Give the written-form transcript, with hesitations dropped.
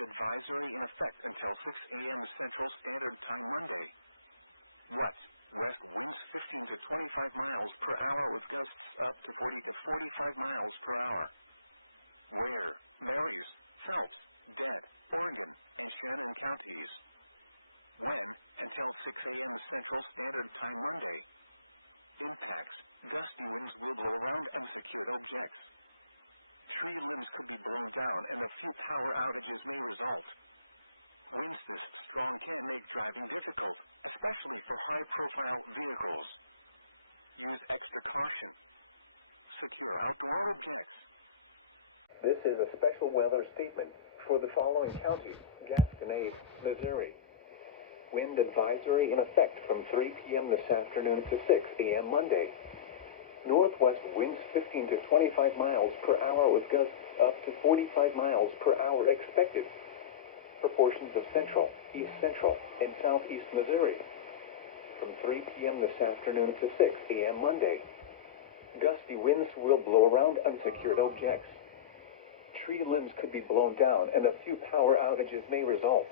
wind advisory in effect until 6 a.m. Central Standard Time Monday. What? West winds 15 to 25 miles per hour with gusts up to 40 to 45 miles per hour. Where? Marys, Phelps, Dead, Oregon, and Shannon counties. When? Until 6 a.m. Central Standard Time Monday. Impacts. Gusty winds will blow around unsecured objects. Tree limbs could be blown down and a few power outages may result. Winds this strong can make driving difficult, especially for high-profile vehicles. Use extra caution. Secure outdoor objects. This is a special weather statement for the following counties: Gasconade, Missouri. Wind advisory in effect from 3 p.m. this afternoon to 6 a.m. Monday. Northwest winds 15 to 25 miles per hour with gusts up to 45 miles per hour expected for portions of central, east central, and southeast Missouri. From 3 p.m. this afternoon to 6 a.m. Monday. Gusty winds will blow around unsecured objects. Tree limbs could be blown down and a few power outages may result.